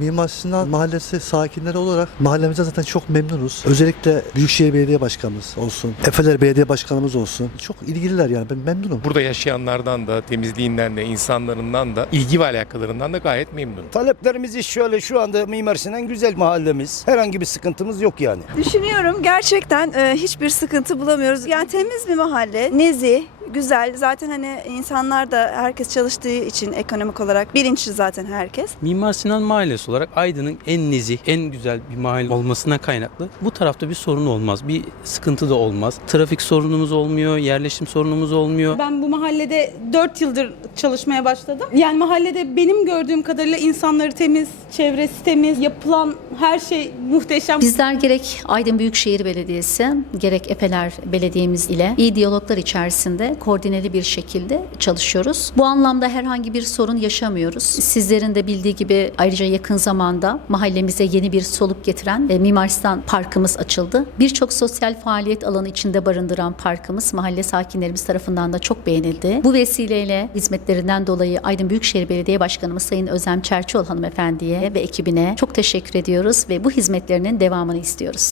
Mimar Sinan Mahallesi sakinleri olarak mahallemizden zaten çok memnunuz. Özellikle Büyükşehir Belediye Başkanımız olsun, Efeler Belediye Başkanımız olsun. Çok ilgililer yani ben memnunum. Burada yaşayanlardan da, temizliğinden de, insanlarından da, ilgi ve alakalarından da gayet memnunum. Taleplerimiz şöyle şu anda Mimar Sinan güzel mahallemiz. Herhangi bir sıkıntımız yok yani. Düşünüyorum gerçekten e, hiçbir sıkıntı bulamıyoruz. Yani temiz bir mahalle, nezih, güzel. Zaten hani insanlar da herkes çalıştığı için ekonomik olarak bilinçli zaten herkes. Mimar Sinan Mahallesi olarak Aydın'ın en nezih, en güzel bir mahalle olmasına kaynaklı bu tarafta bir sorun olmaz. Bir sıkıntı da olmaz. Trafik sorunumuz olmuyor, yerleşim sorunumuz olmuyor. Ben bu mahallede 4 yıldır çalışmaya başladım. Yani mahallede benim gördüğüm kadarıyla insanları temiz, çevresi temiz, yapılan her şey muhteşem. Bizler gerek Aydın Büyükşehir Belediyesi gerek Efeler Belediye'miz ile iyi diyaloglar içerisinde koordineli bir şekilde çalışıyoruz. Bu anlamda herhangi bir sorun yaşamıyoruz. Sizlerin de bildiği gibi ayrıca yakın zamanda mahallemize yeni bir soluk getiren e, Mimar Sinan Parkımız açıldı. Birçok sosyal faaliyet alanı içinde barındıran parkımız mahalle sakinlerimiz tarafından da çok beğenildi. Bu vesileyle hizmetlerinden dolayı Aydın Büyükşehir Belediye Başkanımız Sayın Özlem Çerçioğlu hanımefendiye ve ekibine çok teşekkür ediyoruz ve bu hizmetlerinin devamını istiyoruz.